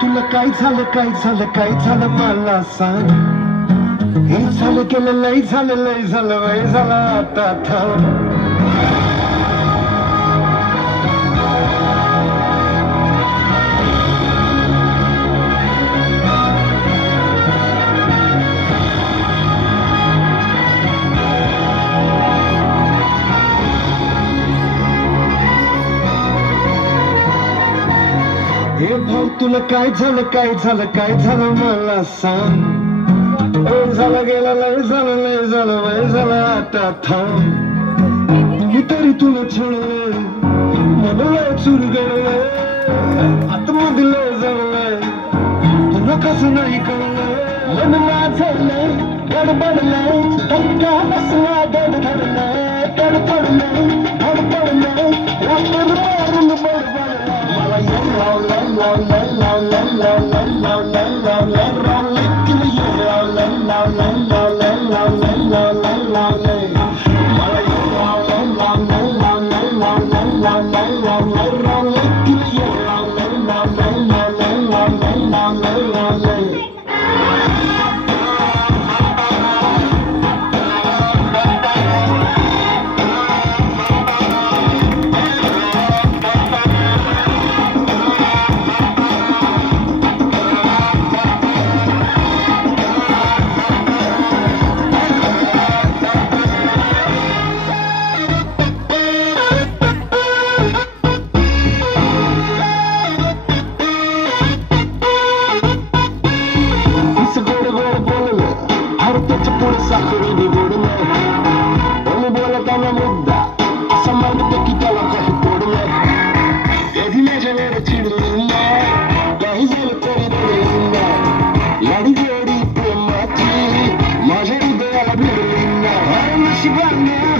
तुला काय झालं काय झालं काय झालं मला सांग हे झालं गेलं लय झालं वय झालं आता थांब हे भाऊ तुला काय झालं मला सांग झालं गेलं लय झालं वय झालं आता थांब मी तरी तुला छळलंय मला लय चुरगळलंय आतमध्ये लय जळलंय तुला कसं नाही कळलंय मन माझं लय गडबडलंय धक्का बसला धडधडलंय तडफडलंय धडपडलंय रात्र मारून बडबडलंय साखरेने गोडलं कोणी बोलताना मुद्दा असं म्हणतं की त्याला काही तोडलं कधी माझ्यावर चिडलं नाही काही झालं तरी रडलं नाही लाडी गोडी प्रेमाची माझ्या हृदयाला भिडली नाही नशिबानं